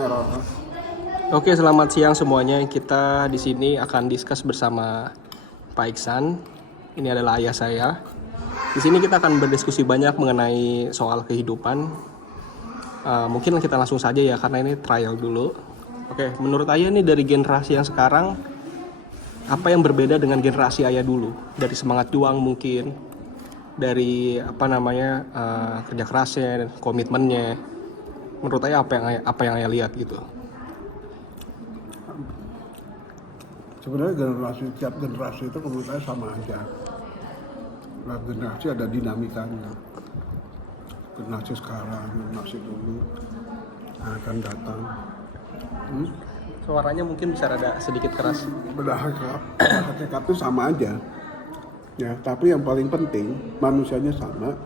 error. Oke, selamat siang semuanya. Kita di sini akan discuss bersama Pak Iksan. Ini adalah ayah saya. Di sini kita akan berdiskusi banyak mengenai soal kehidupan. Mungkin kita langsung saja ya, karena ini trial dulu. Oke, menurut ayah nih dari generasi yang sekarang, apa yang berbeda dengan generasi ayah dulu? Dari semangat juang mungkin, dari kerja kerasnya, komitmennya. Menurut ayah apa yang ayah lihat gitu? Sebenarnya tiap generasi itu menurut saya sama aja. Nah, generasi ada dinamikanya. Generasi sekarang, generasi dulu akan datang. Suaranya mungkin bisa rada sedikit keras. Hakikat itu sama aja. Ya, tapi yang paling penting manusianya sama,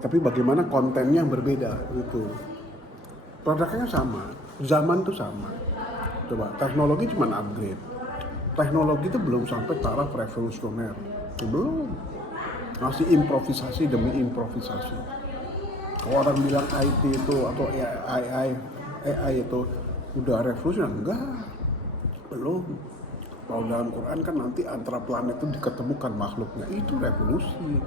tapi bagaimana kontennya yang berbeda itu. Produknya sama, zaman tuh sama. Coba teknologi cuma upgrade. Teknologi itu belum sampai taraf revolusioner. Belum. Masih improvisasi demi improvisasi. Kalau orang bilang IT itu atau AI itu udah revolusioner, enggak. Belum. Kalau dalam Quran kan nanti antara planet itu diketemukan makhluknya, itu revolusi.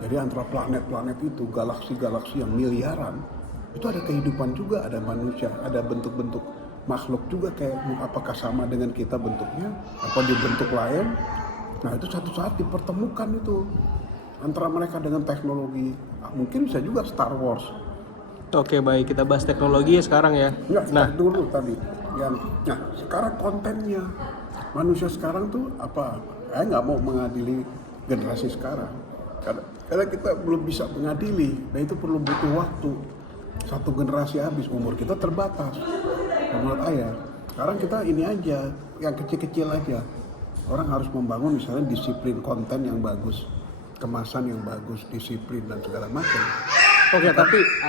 Jadi antara planet-planet itu, galaksi-galaksi yang miliaran, itu ada kehidupan juga, ada manusia, ada bentuk-bentuk makhluk juga, kayak apakah sama dengan kita bentuknya, apa di bentuk lain. Nah itu satu saat dipertemukan itu antara mereka dengan teknologi. Mungkin bisa juga Star Wars. Oke, baik, kita bahas teknologi ya sekarang ya. Nah dulu tadi nah sekarang kontennya manusia sekarang tuh apa, saya nggak mau mengadili generasi sekarang karena kita belum bisa mengadili. Nah itu perlu butuh waktu. Satu generasi habis, umur kita terbatas. Menurut ayah, sekarang kita ini aja, yang kecil-kecil aja. Orang harus membangun misalnya disiplin konten yang bagus, kemasan yang bagus, disiplin dan segala macam. Oke,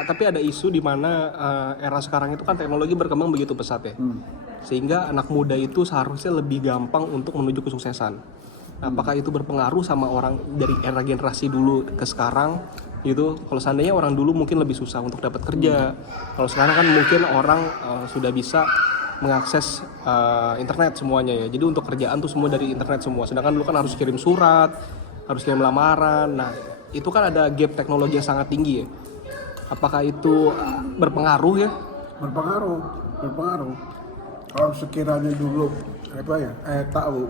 tapi ada isu di mana era sekarang itu kan teknologi berkembang begitu pesat ya. Sehingga anak muda itu seharusnya lebih gampang untuk menuju kesuksesan. Nah, apakah itu berpengaruh sama orang dari era generasi dulu ke sekarang? Gitu, kalau seandainya orang dulu mungkin lebih susah untuk dapat kerja, kalau sekarang kan mungkin orang sudah bisa mengakses internet semuanya ya, jadi untuk kerjaan tuh semua dari internet semua, sedangkan dulu kan harus kirim surat, harus kirim lamaran. Nah itu kan ada gap teknologi yang sangat tinggi ya. Apakah itu berpengaruh ya? Berpengaruh. Kalau sekiranya dulu tahu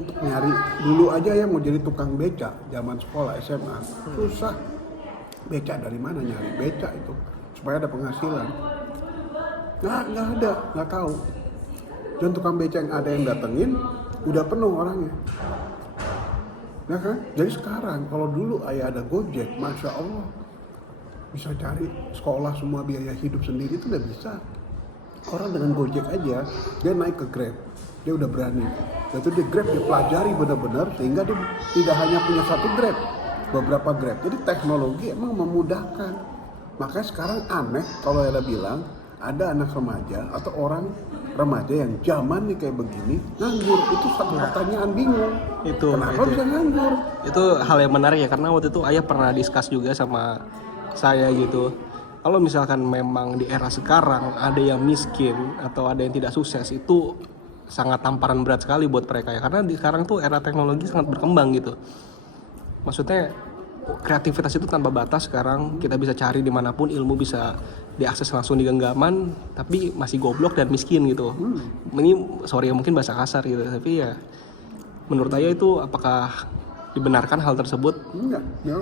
untuk nyari dulu aja ya, mau jadi tukang beca zaman sekolah SMA susah. Beca dari mana, nyari beca itu supaya ada penghasilan? Nggak ada, nggak tahu. Dan tukang beca yang ada yang datengin udah penuh orangnya. Ya kan? Jadi sekarang kalau dulu ayah ada Gojek, masya Allah bisa cari sekolah, semua biaya hidup sendiri itu udah bisa. Orang dengan Gojek aja dia naik ke Grab, dia udah berani. Dan itu di Grab dia pelajari benar-benar sehingga dia tidak hanya punya satu Grab, beberapa Grab. Jadi teknologi emang memudahkan. Makanya sekarang aneh kalau ada bilang ada anak remaja atau orang remaja yang zaman nih kayak begini nganggur. Itu satu pertanyaan bingung. Kenapa bisa nganggur? Itu hal yang menarik ya, karena waktu itu ayah pernah discuss juga sama saya gitu. Kalau misalkan memang di era sekarang ada yang miskin atau ada yang tidak sukses, itu sangat tamparan berat sekali buat mereka ya, karena di sekarang tuh era teknologi sangat berkembang gitu. Maksudnya kreativitas itu tanpa batas sekarang, kita bisa cari dimanapun, ilmu bisa diakses langsung di genggaman, tapi masih goblok dan miskin gitu. Ini sorry ya mungkin bahasa kasar gitu, tapi ya menurut saya itu apakah dibenarkan hal tersebut? Enggak, ya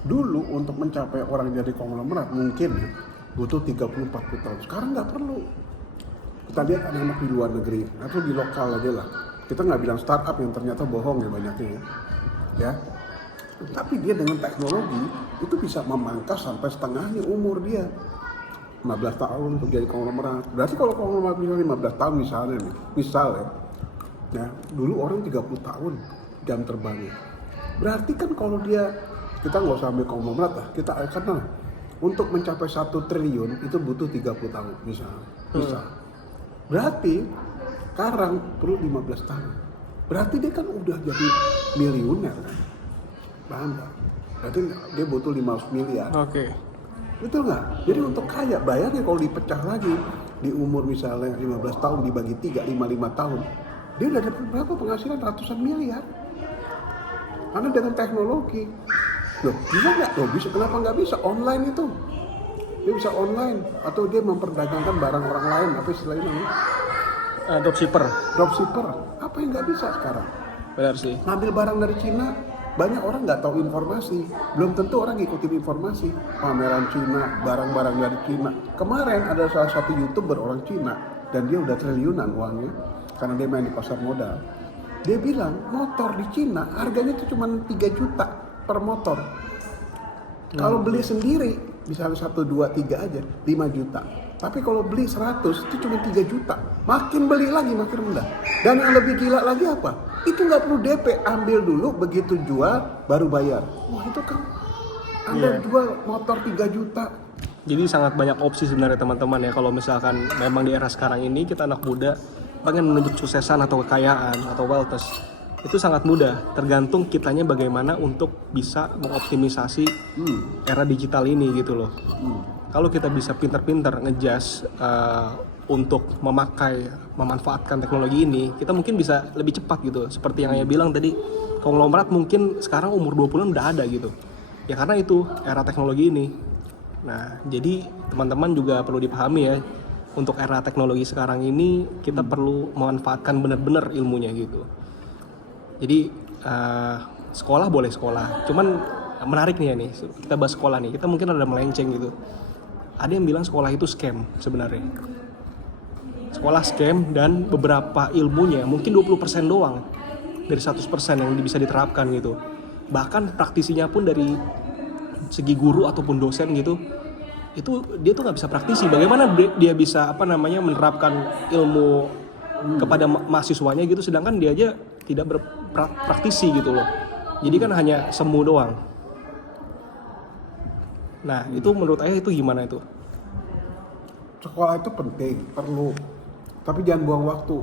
dulu untuk mencapai orang jadi konglomerat mungkin ya, butuh 30-40 tahun. Sekarang nggak perlu. Kita lihat anak-anak di luar negeri atau di lokal aja lah. Kita nggak bilang startup yang ternyata bohong ya banyaknya ya. Tapi dia dengan teknologi itu bisa memangkas sampai setengahnya umur dia. 15 tahun untuk jadi konglomerat. Berarti kalau konglomerat misalnya 15 tahun misalnya nih, ya, dulu orang 30 tahun jam terbangnya. Berarti kan kalau kita nggak usah ambil konglomerat lah, kita akan untuk mencapai 1 triliun itu butuh 30 tahun misalnya. Bisa. Berarti sekarang perlu 15 tahun. Berarti dia kan udah jadi miliuner kan. Paham nggak? Berarti dia butuh 500 miliar. Oke. Betul nggak? Jadi untuk kaya, bayarnya kalau dipecah lagi, di umur misalnya 15 tahun dibagi 3, 5 tahun, dia udah dapat berapa penghasilan ratusan miliar. Karena dengan teknologi. Loh, bisa nggak? Loh, bisa. Kenapa nggak bisa? Online itu. Dia bisa online. Atau dia memperdagangkan barang orang lain. Apa istilahnya namanya? Dropshipper. Dropshipper. Apa yang nggak bisa sekarang? Benar sih. Ngambil barang dari Cina, banyak orang nggak tahu informasi. Belum tentu orang ngikutin informasi. Pameran Cina, barang-barang dari Cina. Kemarin ada salah satu YouTuber orang Cina, dan dia udah triliunan uangnya, karena dia main di pasar modal. Dia bilang, motor di Cina harganya itu cuma 3 juta per motor. Kalau beli sendiri, misalnya 1, 2, 3 aja, 5 juta. Tapi kalau beli 100, itu cuma 3 juta. Makin beli lagi, makin rendah. Dan yang lebih gila lagi apa? Itu nggak perlu DP, ambil dulu, begitu jual, baru bayar. Wah itu kan, Anda jual motor 3 juta. Jadi sangat banyak opsi sebenarnya teman-teman ya, kalau misalkan memang di era sekarang ini kita anak muda pengen menuju kesuksesan atau kekayaan atau wealth, itu sangat mudah, tergantung kitanya bagaimana untuk bisa mengoptimisasi era digital ini gitu loh. Kalau kita bisa pintar-pintar ngejas untuk memanfaatkan teknologi ini, kita mungkin bisa lebih cepat gitu. Seperti yang Ayah bilang tadi, konglomerat mungkin sekarang umur 20-an udah ada gitu. Ya karena itu era teknologi ini. Nah, jadi teman-teman juga perlu dipahami ya, untuk era teknologi sekarang ini kita perlu memanfaatkan benar-benar ilmunya gitu. Jadi sekolah boleh sekolah, cuman menarik nih ya nih, kita bahas sekolah nih, kita mungkin ada melenceng gitu. Ada yang bilang sekolah itu scam sebenarnya. Sekolah scam dan beberapa ilmunya mungkin 20% doang dari 100% yang bisa diterapkan gitu. Bahkan praktisinya pun dari segi guru ataupun dosen gitu, itu dia tuh nggak bisa praktisi. Bagaimana dia bisa menerapkan ilmu kepada mahasiswanya gitu, sedangkan dia aja tidak berpraktisi gitu loh. Jadi kan hanya semu doang. Nah itu menurut Ayah itu gimana itu? Sekolah itu penting, perlu, tapi jangan buang waktu.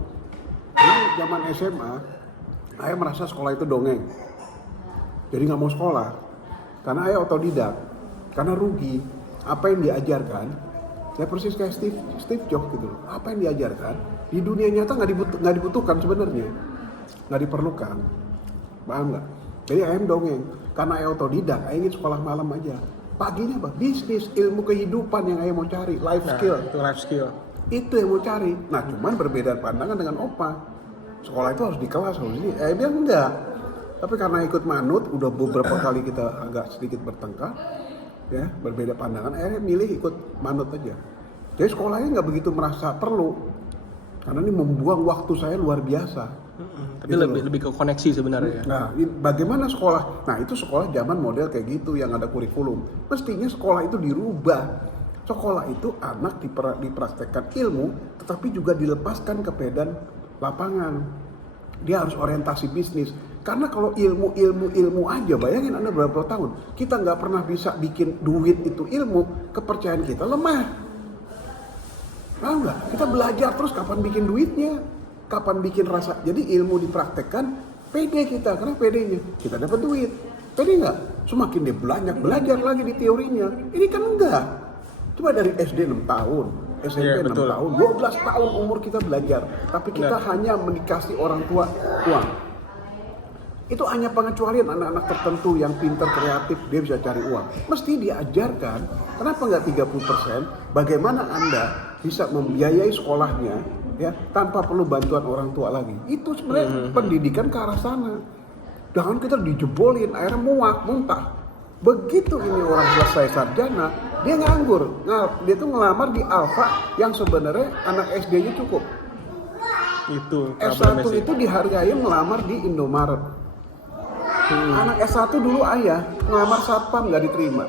Dulu zaman SMA, Ayah merasa sekolah itu dongeng, jadi nggak mau sekolah, karena Ayah otodidak, karena rugi. Apa yang diajarkan, ya persis kayak Steve Jobs gitu. Apa yang diajarkan di dunia nyata nggak dibutuhkan sebenarnya, nggak diperlukan, paham nggak? Jadi Ayah dongeng, karena Ayah otodidak, Ayah ingin sekolah malam aja. Paginya apa? Bisnis, ilmu kehidupan yang Ayah mau cari, life skill. Itu life skill. Itu yang mau cari. Nah, cuman berbeda pandangan dengan Opa. Sekolah itu harus di kelas, harus ini. Bilang enggak. Tapi karena ikut manut, udah beberapa kali kita agak sedikit bertengkar, ya, berbeda pandangan, akhirnya milih ikut manut aja. Jadi sekolahnya nggak begitu merasa perlu, karena ini membuang waktu saya luar biasa. Tapi gitu lebih ke koneksi sebenarnya. Nah, bagaimana sekolah? Nah, itu sekolah zaman model kayak gitu yang ada kurikulum. Mestinya sekolah itu dirubah. Sekolah itu anak dipraktekkan ilmu, tetapi juga dilepaskan ke medan lapangan. Dia harus orientasi bisnis. Karena kalau ilmu aja, bayangin Anda berapa tahun, kita nggak pernah bisa bikin duit itu ilmu, kepercayaan kita lemah. Tahu nggak? Kita belajar terus kapan bikin duitnya, kapan bikin rasa. Jadi ilmu dipraktekkan, pede kita, karena pedenya kita dapat duit. Pede nggak? Semakin dia belajar lagi di teorinya. Ini kan enggak. Coba dari SD 6 tahun, SMP 6 tahun, 12 tahun umur kita belajar. Tapi kita hanya dikasih orang tua uang. Itu hanya pengecualian anak-anak tertentu yang pintar, kreatif, dia bisa cari uang. Mesti diajarkan, kenapa nggak 30%, bagaimana Anda bisa membiayai sekolahnya ya tanpa perlu bantuan orang tua lagi. Itu sebenarnya pendidikan ke arah sana. Jangan kita dijebolin, akhirnya muntah. Begitu ini orang selesai sarjana, dia nganggur. Nah, dia tuh ngelamar di Alfa yang sebenarnya anak SD-nya cukup. Itu S1 itu dihargai ngelamar di Indomaret. Anak S1 dulu Ayah ngelamar satpam nggak diterima.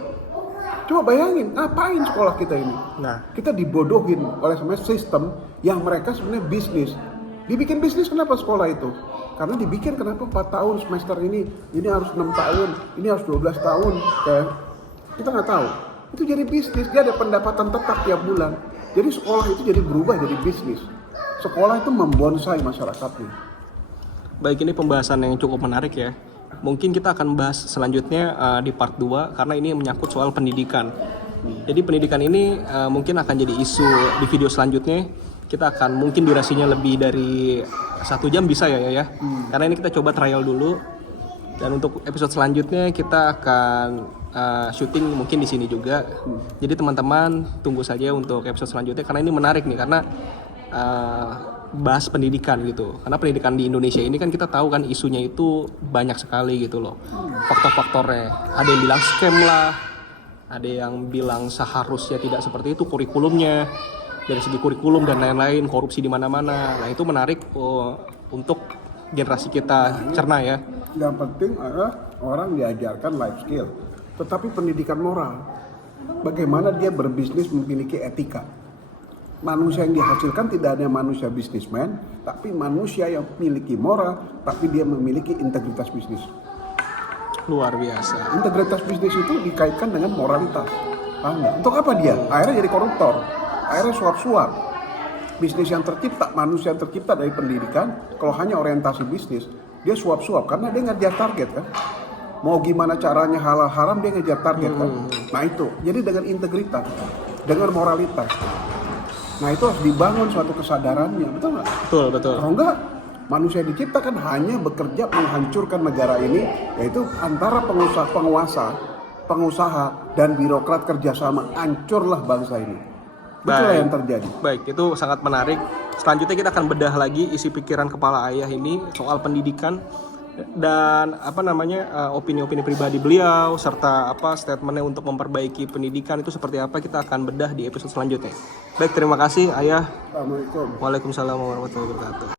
Coba bayangin, ngapain sekolah kita ini? Nah, kita dibodohin oleh sistem yang mereka sebenarnya bisnis. Dibikin bisnis kenapa sekolah itu? Karena dibikin kenapa 4 tahun semester ini harus 6 tahun, ini harus 12 tahun. Kayak kita nggak tahu. Itu jadi bisnis, dia ada pendapatan tetap tiap bulan. Jadi sekolah itu jadi berubah jadi bisnis. Sekolah itu membonsai masyarakatnya. Baik, ini pembahasan yang cukup menarik ya. Mungkin kita akan bahas selanjutnya di part 2 karena ini menyangkut soal pendidikan. Jadi pendidikan ini mungkin akan jadi isu di video selanjutnya. Kita akan mungkin durasinya lebih dari 1 jam bisa ya. Karena ini kita coba trial dulu. Dan untuk episode selanjutnya kita akan syuting mungkin di sini juga. Jadi teman-teman tunggu saja untuk episode selanjutnya karena ini menarik nih karena bahas pendidikan gitu. Karena pendidikan di Indonesia ini kan kita tahu kan isunya itu banyak sekali gitu loh. Faktor-faktornya. Ada yang bilang scam lah. Ada yang bilang seharusnya tidak seperti itu kurikulumnya, dari segi kurikulum dan lain-lain, korupsi di mana-mana. Nah itu menarik untuk generasi kita cerna ya. Yang penting adalah orang diajarkan life skill, tetapi pendidikan moral. Bagaimana dia berbisnis memiliki etika. Manusia yang dihasilkan tidak hanya manusia bisnismen, tapi manusia yang memiliki moral, tapi dia memiliki integritas bisnis. Luar biasa. Integritas bisnis itu dikaitkan dengan moralitas. Paham nggak? Untuk apa dia? Akhirnya jadi koruptor. Akhirnya suap-suap. Bisnis yang tercipta, manusia yang tercipta dari pendidikan, kalau hanya orientasi bisnis, dia suap-suap karena dia ngejar target kan. Mau gimana caranya halal haram dia ngejar target kan. Nah itu. Jadi dengan integritas, dengan moralitas. Nah itu harus dibangun suatu kesadarannya, betul nggak? Betul. Kalau enggak, manusia diciptakan hanya bekerja menghancurkan negara ini, yaitu antara pengusaha dan birokrat kerjasama, hancurlah bangsa ini. Itulah yang terjadi. Baik, itu sangat menarik. Selanjutnya kita akan bedah lagi isi pikiran kepala ayah ini soal pendidikan dan opini-opini pribadi beliau serta statementnya untuk memperbaiki pendidikan itu seperti apa kita akan bedah di episode selanjutnya. Baik, terima kasih ayah. Assalamualaikum. Waalaikumsalam warahmatullahi wabarakatuh.